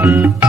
பெண்களுக்கு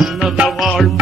உன்னத வாழ்வு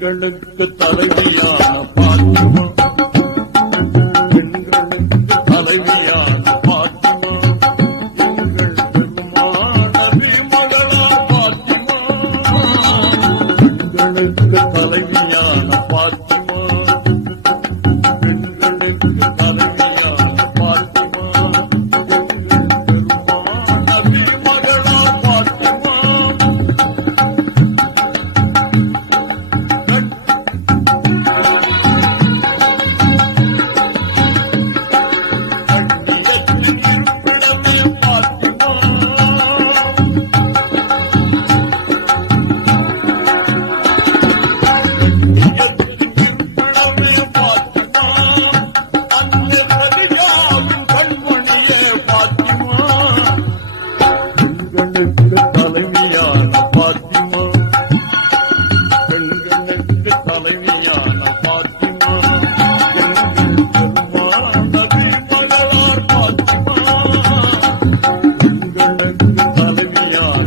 பெண்களுக்கு தலைவியான பாட்டுமா? பெண்களுக்கு தலைவியான பாட்டுமா? எங்கள் பெருமானவி மகளா பாட்டுமா? பெண்களுக்கு தலைவியான பாத்திமா